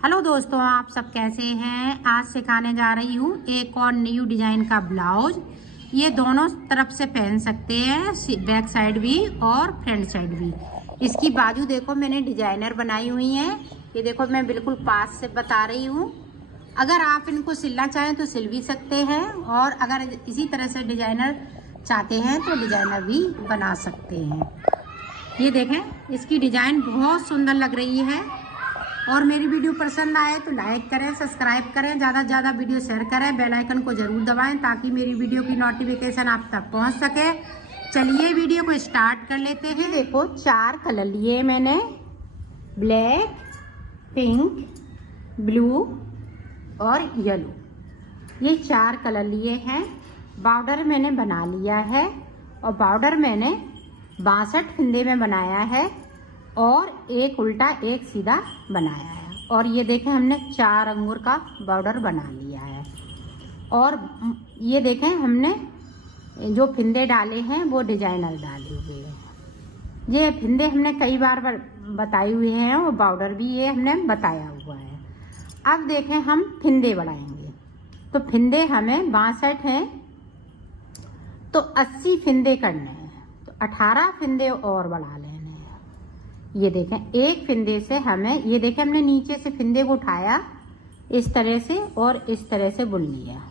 Hello दोस्तों, आप सब कैसे हैं। आज सिखाने जा रही हूँ एक और न्यू डिजाइन का ब्लाउज। ये दोनों तरफ से पहन सकते हैं, बैक साइड भी और फ्रंट साइड भी। इसकी बाजू देखो, मैंने डिजाइनर बनाई हुई है। ये देखो, मैं बिल्कुल पास से बता रही हूँ। अगर आप इनको सिलना चाहें तो सिल भी सकते हैं, और अगर इसी तरह से डिजाइनर चाहते हैं तो डिजाइनर भी बना सकते हैं। ये देखें, इसकी डिजाइन बहुत सुंदर लग रही है। और मेरी वीडियो पसंद आए तो लाइक करें, सब्सक्राइब करें, ज़्यादा से ज़्यादा वीडियो शेयर करें, बेल आइकन को ज़रूर दबाएं ताकि मेरी वीडियो की नोटिफिकेशन आप तक पहुंच सके। चलिए वीडियो को स्टार्ट कर लेते हैं। देखो, 4 कलर लिए मैंने, ब्लैक, पिंक, ब्लू और येलो। ये 4 कलर लिए हैं। बॉर्डर मैंने बना लिया है, और बॉर्डर मैंने 62 फंदे में बनाया है, और एक उल्टा एक सीधा बनाया है। और ये देखें, हमने 4 अंगूर का बॉर्डर बना लिया है। और ये देखें, हमने जो फिंदे डाले हैं वो डिजाइनर डाले हुए हैं। ये फिंदे हमने कई बार बताए हुए हैं, और बॉर्डर भी ये हमने बताया हुआ है। अब देखें, हम फिंदे बढ़ाएंगे। तो फिंदे हमें 62 हैं, तो 80 फिंदे करने हैं। तो 18 फिंदे और बढ़ा लेने हैं। ये देखें, एक फिंदे से हमें, ये देखें, हमने नीचे से फिंदे को उठाया इस तरह से और इस तरह से बुन लिया।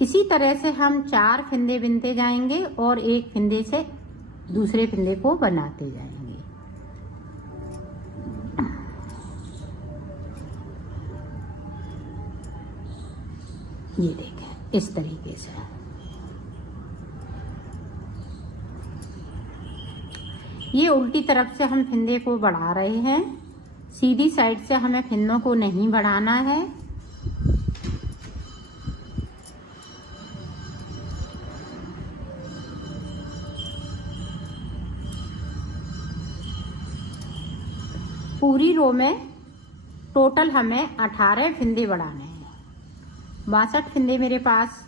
इसी तरह से हम 4 फिंदे बुनते जाएंगे और एक फिंदे से दूसरे फिंदे को बनाते जाएंगे। ये देखें, इस तरीके से। ये उल्टी तरफ से हम फिंदे को बढ़ा रहे हैं, सीधी साइड से हमें फिंदों को नहीं बढ़ाना है। पूरी रो में टोटल हमें 18 फिंदे बढ़ाने हैं। 62 फिंदे मेरे पास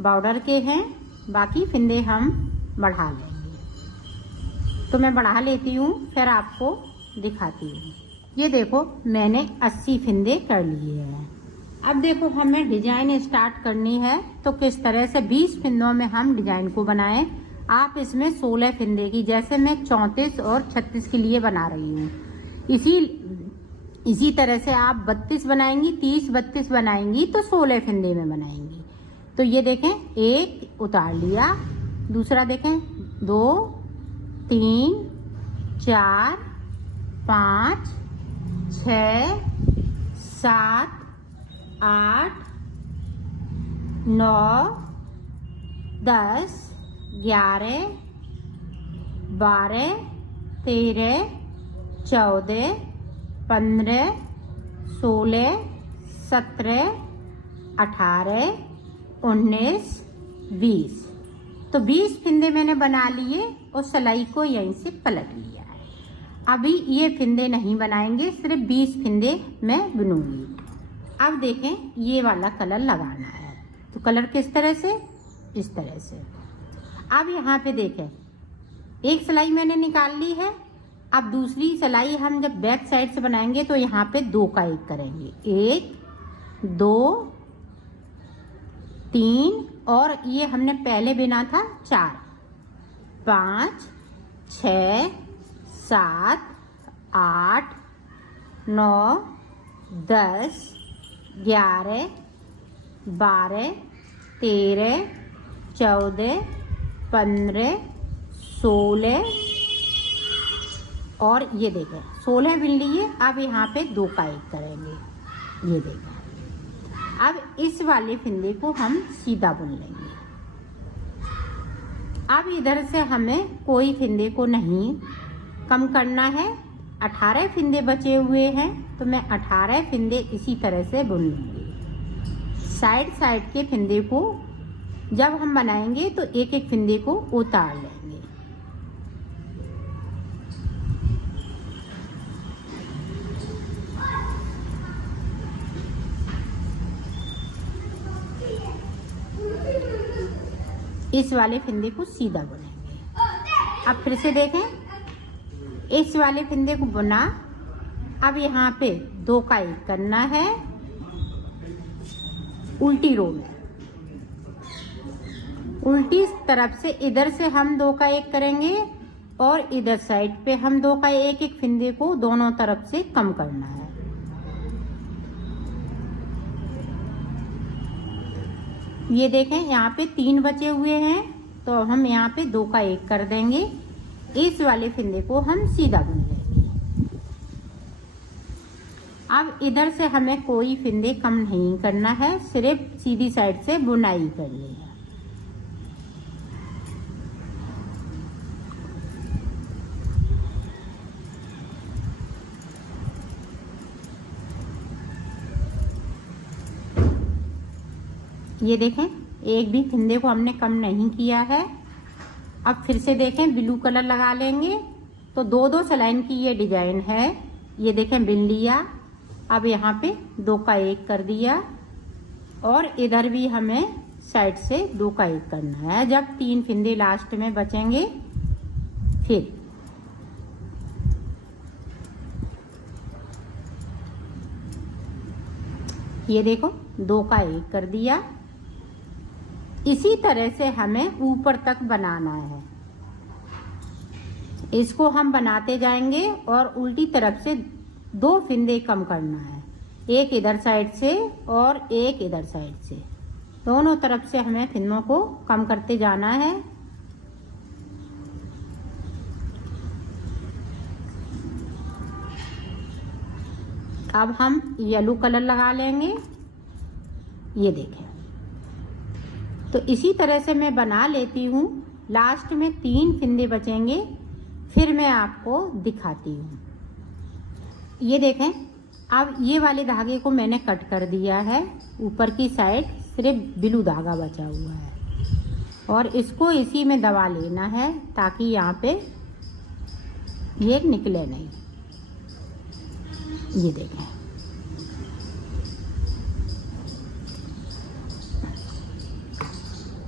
बॉर्डर के हैं, बाकी फिंदे हम बढ़ा लेंगे। तो मैं बढ़ा लेती हूँ, फिर आपको दिखाती हूँ। ये देखो, मैंने 80 फिंदे कर लिए हैं। अब देखो, हमें डिजाइन स्टार्ट करनी है, तो किस तरह से 20 फिंदों में हम डिजाइन को बनाएं। आप इसमें 16 फिंदे की, जैसे मैं 34 और 36 के लिए बना रही हूँ, इसी तरह से आप 32 बनाएंगी, 30, 32 बनाएंगी तो 16 फिंदे में बनाएंगी। तो ये देखें, एक उतार लिया, दूसरा देखें, 2, 3, 4, 5, 6, 7, 8, 9, 10, 11, 12, 13, 14, 15, 16, 17, 18, 19, 20। तो 20 फिंदे मैंने बना लिए और सिलाई को यहीं से पलट लिया है। अभी ये फिंदे नहीं बनाएंगे, सिर्फ 20 फिंदे मैं बुनूंगी। अब देखें, ये वाला कलर लगाना है। तो कलर किस तरह से, इस तरह से। अब यहाँ पे देखें, एक सिलाई मैंने निकाल ली है। अब दूसरी सिलाई हम जब बैक साइड से बनाएंगे तो यहाँ पे 2 का 1 करेंगे। 1, 2, 3, और ये हमने पहले बिना था 4, 5, 6, 7, 8, 9, 10, 11, 12, 13, 14, 15, 16, और ये देखें 16 बिन लिए। अब यहाँ पे 2 का 1 करेंगे। ये देखें, अब इस वाले फिंदे को हम सीधा बुन लेंगे। अब इधर से हमें कोई फिंदे को नहीं कम करना है। 18 फिंदे बचे हुए हैं, तो मैं 18 फिंदे इसी तरह से बुन लूँगी। साइड साइड के फिंदे को जब हम बनाएंगे तो एक एक फिंदे को उतार लेंगे। इस वाले फिंदे को सीधा बुनेंगे। अब फिर से देखें, इस वाले फंदे को बुना। अब यहाँ पे 2 का 1 करना है उल्टी रो में। उल्टी तरफ से इधर से हम 2 का 1 करेंगे और इधर साइड पे हम 2 का 1 फंदे को दोनों तरफ से कम करना है। ये देखें यहाँ पे 3 बचे हुए हैं, तो हम यहाँ पे 2 का 1 कर देंगे। इस वाले फंदे को हम सीधा बुन लेंगे। अब इधर से हमें कोई फंदे कम नहीं करना है, सिर्फ सीधी साइड से बुनाई करनी है। ये देखें एक भी फंदे को हमने कम नहीं किया है। अब फिर से देखें ब्लू कलर लगा लेंगे। तो 2-2 सलाइन की ये डिजाइन है। ये देखें बिन लिया। अब यहाँ पे 2 का 1 कर दिया और इधर भी हमें साइड से 2 का 1 करना है। जब 3 फंदे लास्ट में बचेंगे फिर ये देखो 2 का 1 कर दिया। इसी तरह से हमें ऊपर तक बनाना है। इसको हम बनाते जाएंगे और उल्टी तरफ से 2 फंदे कम करना है, एक इधर साइड से और एक इधर साइड से। दोनों तरफ से हमें फंदों को कम करते जाना है। अब हम येलो कलर लगा लेंगे। ये देखें, तो इसी तरह से मैं बना लेती हूँ। लास्ट में 3 फंदे बचेंगे, फिर मैं आपको दिखाती हूँ। ये देखें, अब ये वाले धागे को मैंने कट कर दिया है। ऊपर की साइड सिर्फ ब्लू धागा बचा हुआ है और इसको इसी में दबा लेना है ताकि यहाँ पे ये निकले नहीं। ये देखें,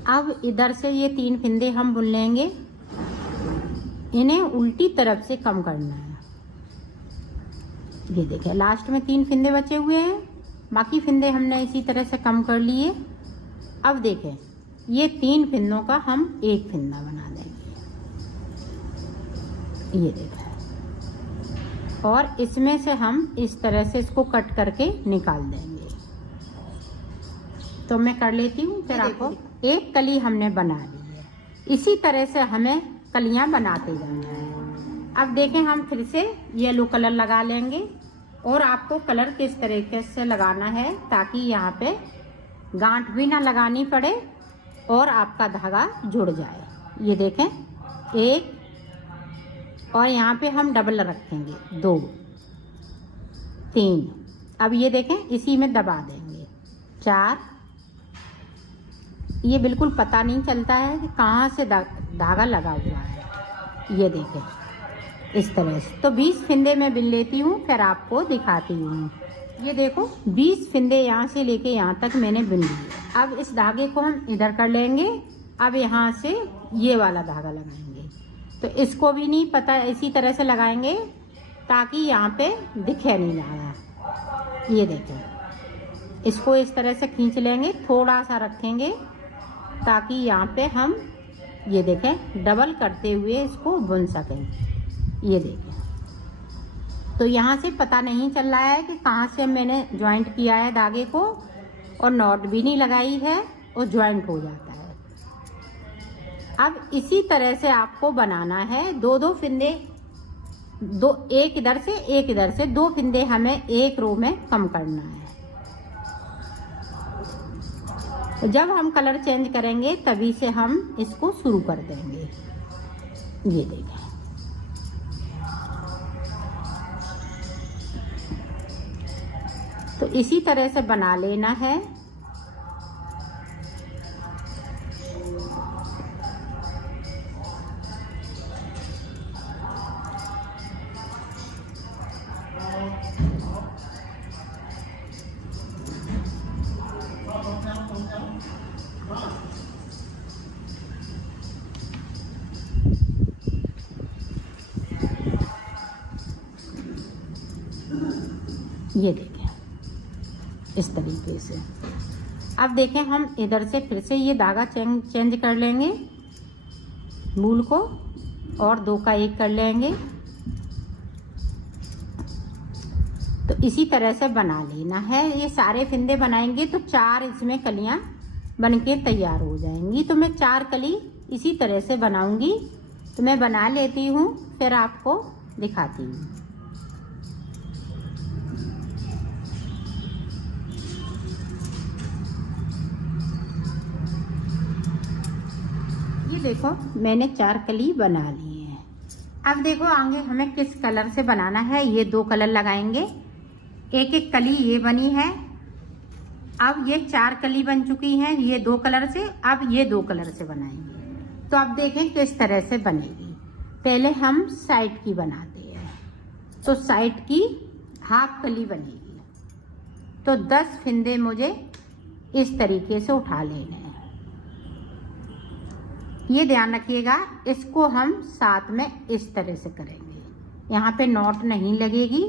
अब इधर से ये 3 फंदे हम बुन लेंगे। इन्हें उल्टी तरफ से कम करना है। ये देखें, लास्ट में 3 फंदे बचे हुए हैं, बाकी फंदे हमने इसी तरह से कम कर लिए। अब देखें, ये 3 फंदों का हम 1 फंदा बना देंगे। ये देखें, और इसमें से हम इस तरह से इसको कट करके निकाल देंगे। तो मैं कर लेती हूँ, फिर आपको। एक कली हमने बना ली है। इसी तरह से हमें कलियां बनाते जाना है। अब देखें, हम फिर से येलो कलर लगा लेंगे और आपको कलर किस तरीके से लगाना है ताकि यहाँ पे गांठ भी ना लगानी पड़े और आपका धागा जुड़ जाए। ये देखें, 1 और यहाँ पे हम डबल रखेंगे 2, 3। अब ये देखें, इसी में दबा देंगे 4। ये बिल्कुल पता नहीं चलता है कि कहाँ से धागा लगा हुआ है। ये देखें, इस तरह से। तो 20 फंदे मैं बिन लेती हूँ, फिर आपको दिखाती हूँ। ये देखो, 20 फंदे यहाँ से लेके यहाँ तक मैंने बिन लिए। अब इस धागे को हम इधर कर लेंगे। अब यहाँ से ये वाला धागा लगाएंगे। तो इसको भी नहीं पता, इसी तरह से लगाएंगे ताकि यहाँ पे दिखे नहीं धागा। ये देखें, इसको इस तरह से खींच लेंगे, थोड़ा सा रखेंगे ताकि यहाँ पे हम ये देखें डबल करते हुए इसको बुन सकें। ये देखें, तो यहाँ से पता नहीं चल रहा है कि कहाँ से मैंने ज्वाइंट किया है धागे को, और नॉट भी नहीं लगाई है और ज्वाइंट हो जाता है। अब इसी तरह से आपको बनाना है। 2-2 फंदे, एक इधर से एक इधर से, 2 फंदे हमें एक रो में कम करना है। जब हम कलर चेंज करेंगे तभी से हम इसको शुरू कर देंगे। ये देखें, तो इसी तरह से बना लेना है। ये देखें इस तरीके से। अब देखें हम इधर से फिर से ये धागा चेंज कर लेंगे, वूल को, और 2 का 1 कर लेंगे। तो इसी तरह से बना लेना है। ये सारे फिंदे बनाएंगे तो 4 इसमें कलियां बनके तैयार हो जाएंगी। तो मैं 4 कली इसी तरह से बनाऊंगी। तो मैं बना लेती हूँ, फिर आपको दिखाती हूँ। ये देखो मैंने 4 कली बना ली है। अब देखो आगे हमें किस कलर से बनाना है। ये 2 कलर लगाएंगे, एक एक कली ये बनी है। अब ये 4 कली बन चुकी हैं ये 2 कलर से। अब ये 2 कलर से बनाएंगे। तो अब देखें किस तरह से बनेगी। पहले हम साइड की बनाते हैं। तो साइड की हाफ कली बनेगी। तो 10 फिंदे मुझे इस तरीके से उठा लेने हैं। ये ध्यान रखिएगा, इसको हम साथ में इस तरह से करेंगे। यहाँ पे नॉट नहीं लगेगी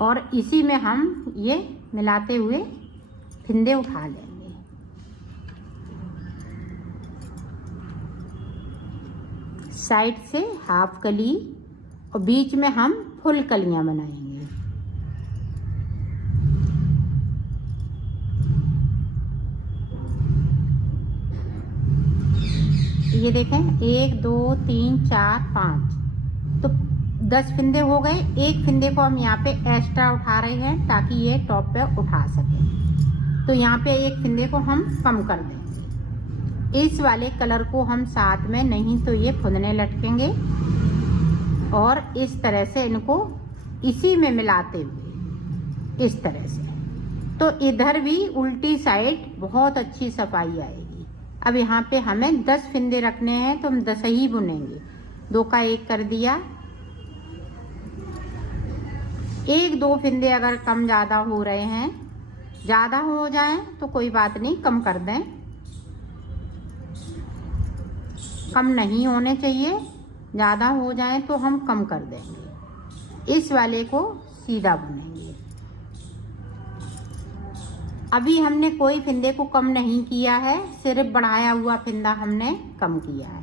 और इसी में हम ये मिलाते हुए फिंदे उठा लेंगे। साइड से हाफ कली और बीच में हम फुल कलियां बनाएंगे। ये देखें 1 2 3 4 5, तो 10 फिंदे हो गए। एक फिंदे को हम यहाँ पे एक्स्ट्रा उठा रहे हैं ताकि ये टॉप पे उठा सके। तो यहाँ पे एक फिंदे को हम कम कर देंगे। इस वाले कलर को हम साथ में, नहीं तो ये फुदने लटकेंगे। और इस तरह से इनको इसी में मिलाते हुए इस तरह से, तो इधर भी उल्टी साइड बहुत अच्छी सफाई आएगी। अब यहाँ पे हमें 10 फिंदे रखने हैं तो हम 10 ही बुनेंगे। 2 का 1 कर दिया। 1-2 फिंदे अगर कम ज़्यादा हो रहे हैं, ज़्यादा हो जाएं तो कोई बात नहीं, कम कर दें। कम नहीं होने चाहिए, ज़्यादा हो जाएं तो हम कम कर देंगे। इस वाले को सीधा बुनेंगे। अभी हमने कोई फिंदे को कम नहीं किया है, सिर्फ बढ़ाया हुआ फिंदा हमने कम किया है।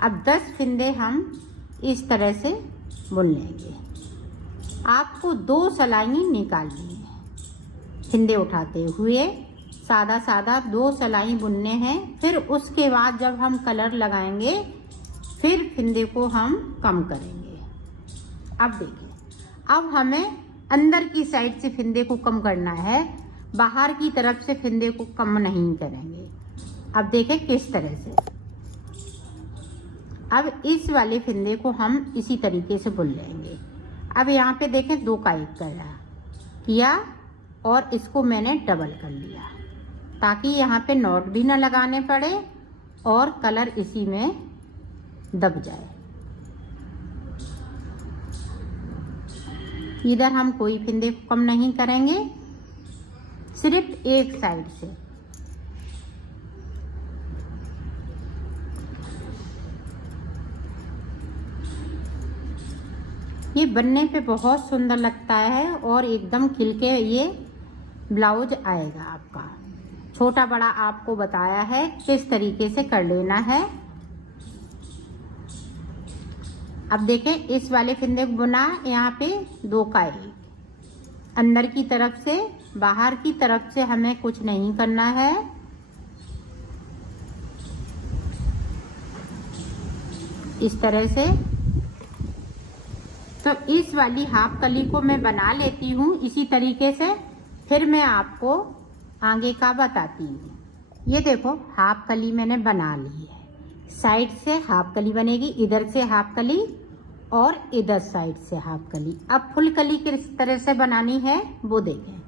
अब 10 फिंदे हम इस तरह से बुन लेंगे। आपको 2 सलाई निकालनी है। फिंदे उठाते हुए सादा सादा 2 सलाई बुनने हैं। फिर उसके बाद जब हम कलर लगाएंगे फिर फिंदे को हम कम करेंगे। अब देखिए, अब हमें अंदर की साइड से फिंदे को कम करना है, बाहर की तरफ से फिंदे को कम नहीं करेंगे। अब देखें किस तरह से। अब इस वाले फिंदे को हम इसी तरीके से बुन लेंगे। अब यहाँ पे देखें 2 का 1 किया और इसको मैंने डबल कर लिया ताकि यहाँ पे नॉट भी ना लगाने पड़े और कलर इसी में दब जाए। इधर हम कोई फिंदे को कम नहीं करेंगे, सिर्फ एक साइड से। ये बनने पे बहुत सुंदर लगता है और एकदम खिलके ये ब्लाउज आएगा आपका। छोटा बड़ा आपको बताया है किस तरीके से कर लेना है। अब देखें इस वाले फिंदे को बुना, यहाँ पे 2 का 1, अंदर की तरफ से, बाहर की तरफ से हमें कुछ नहीं करना है। इस तरह से। तो इस वाली हाफ कली को मैं बना लेती हूँ इसी तरीके से, फिर मैं आपको आगे का बताती हूँ। ये देखो हाफ कली मैंने बना ली है। साइड से हाफ कली बनेगी, इधर से हाफ कली और इधर साइड से हाफ कली। अब फुल कली किस तरह से बनानी है वो देखें।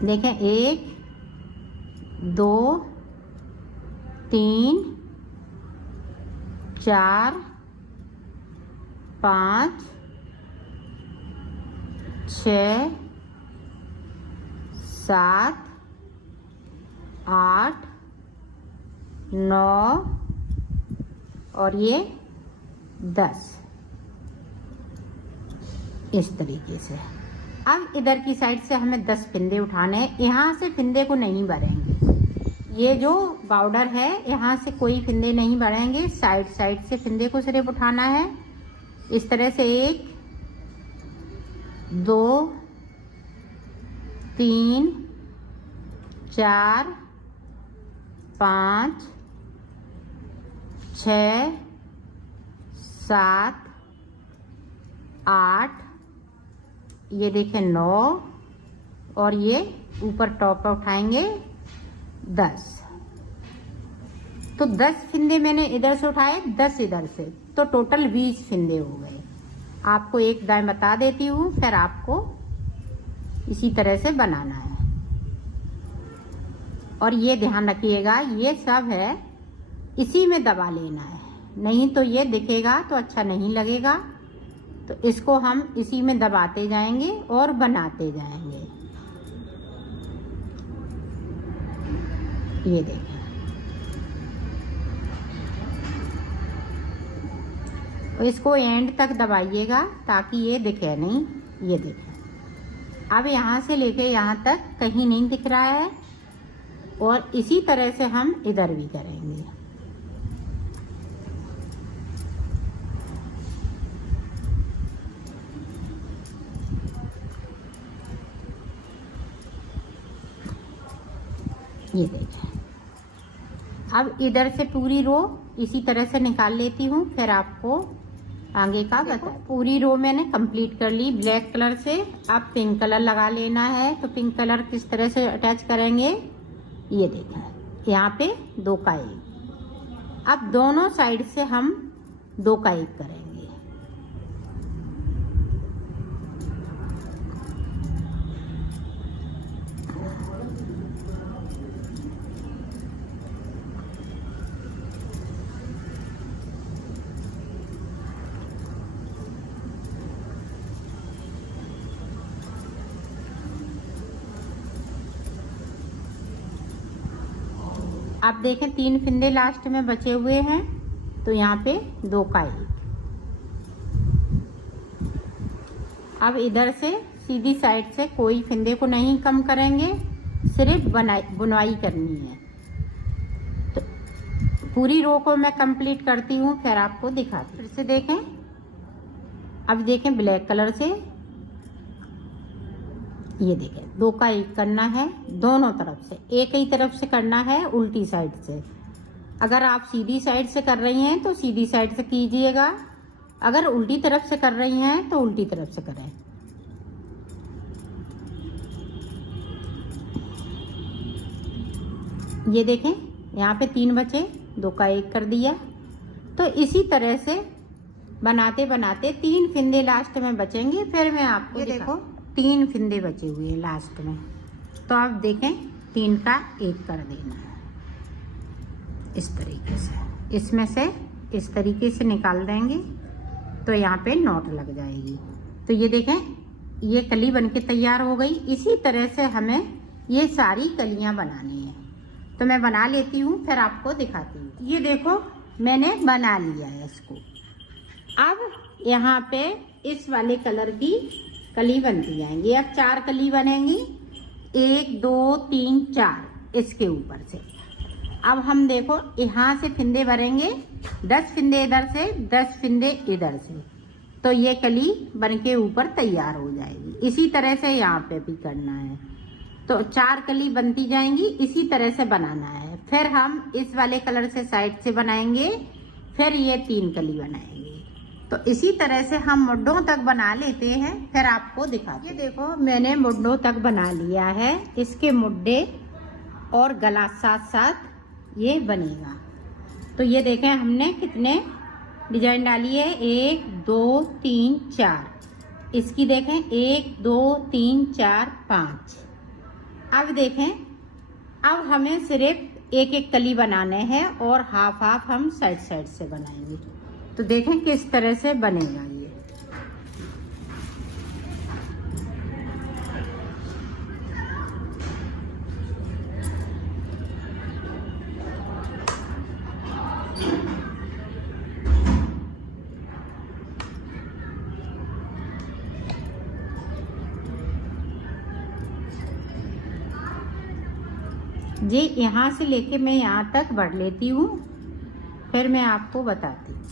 देखें 1 2 3 4 5 6 7 8 9 और ये 10 इस तरीके से। अब इधर की साइड से हमें 10 फिंदे उठाने हैं। यहाँ से फिंदे को नहीं भरेंगे, ये जो बॉर्डर है यहाँ से कोई फिंदे नहीं भरेंगे, साइड साइड से फिंदे को सिर्फ उठाना है। इस तरह से 1 2 3 4 5 6 7 8, ये देखें 9, और ये ऊपर टॉप पर उठाएंगे 10। तो 10 फिंदे मैंने इधर से उठाए, 10 इधर से, तो टोटल 20 फिंदे हो गए। आपको एक दाएं बता देती हूँ, फिर आपको इसी तरह से बनाना है। और ये ध्यान रखिएगा, ये सब है इसी में दबा लेना है, नहीं तो ये दिखेगा तो अच्छा नहीं लगेगा। तो इसको हम इसी में दबाते जाएंगे और बनाते जाएंगे। ये देखें, और इसको एंड तक दबाइएगा ताकि ये दिखे नहीं। ये देखें, अब यहाँ से लेके यहाँ तक कहीं नहीं दिख रहा है, और इसी तरह से हम इधर भी करेंगे। ये देखें, अब इधर से पूरी रो इसी तरह से निकाल लेती हूँ, फिर आपको आगे का बता। पूरी रो मैंने कंप्लीट कर ली ब्लैक कलर से। अब पिंक कलर लगा लेना है। तो पिंक कलर किस तरह से अटैच करेंगे, ये देखें, यहाँ पे 2 का 1। अब दोनों साइड से हम 2 का 1 करेंगे। आप देखें 3 फिंदे लास्ट में बचे हुए हैं, तो यहाँ पे 2 का 1। अब इधर से सीधी साइड से कोई फिंदे को नहीं कम करेंगे, सिर्फ बुनाई करनी है। तो पूरी रो को मैं कंप्लीट करती हूँ, फिर आपको दिखाती हूँ। फिर से देखें, अब देखें ब्लैक कलर से, ये देखें 2 का 1 करना है दोनों तरफ से। एक ही तरफ से करना है, उल्टी साइड से। अगर आप सीधी साइड से कर रही हैं तो सीधी साइड से कीजिएगा, अगर उल्टी तरफ से कर रही हैं तो उल्टी तरफ से करें। ये देखें, यहाँ पे 3 बचे, 2 का 1 कर दिया। तो इसी तरह से बनाते बनाते 3 फिंदे लास्ट में बचेंगे, फिर मैं आपको देखो 3 फिंदे बचे हुए हैं लास्ट में। तो आप देखें 3 का 1 कर देना है इस तरीके से। इसमें से इस तरीके से निकाल देंगे तो यहाँ पे नॉट लग जाएगी। तो ये देखें, ये कली बनके तैयार हो गई। इसी तरह से हमें ये सारी कलियाँ बनानी है। तो मैं बना लेती हूँ, फिर आपको दिखाती हूँ। ये देखो मैंने बना लिया है इसको। अब यहाँ पे इस वाले कलर की कली बनती जाएंगी। अब 4 कली बनेंगी, 1 2 3 4 इसके ऊपर से। अब हम देखो यहाँ से फिंदे भरेंगे, 10 फिंदे इधर से, 10 फिंदे इधर से, तो ये कली बनके ऊपर तैयार हो जाएगी। इसी तरह से यहाँ पे भी करना है। तो 4 कली बनती जाएंगी, इसी तरह से बनाना है। फिर हम इस वाले कलर से साइड से बनाएंगे, फिर ये 3 कली बनाएंगे। तो इसी तरह से हम मुड्ढों तक बना लेते हैं, फिर आपको दिखाते हैं। ये देखो मैंने मुड्ढों तक बना लिया है। इसके मुड्ढे और गला साथ साथ ये बनेगा। तो ये देखें हमने कितने डिजाइन डाली है, 1 2 3 4। इसकी देखें 1 2 3 4 5। अब देखें, अब हमें सिर्फ एक एक कली बनाने हैं और हाफ हाफ हम साइड साइड से बनाएंगे। तो देखें किस तरह से बनेगा ये। ये यहाँ से लेके मैं यहाँ तक बढ़ लेती हूँ, फिर मैं आपको बताती हूँ।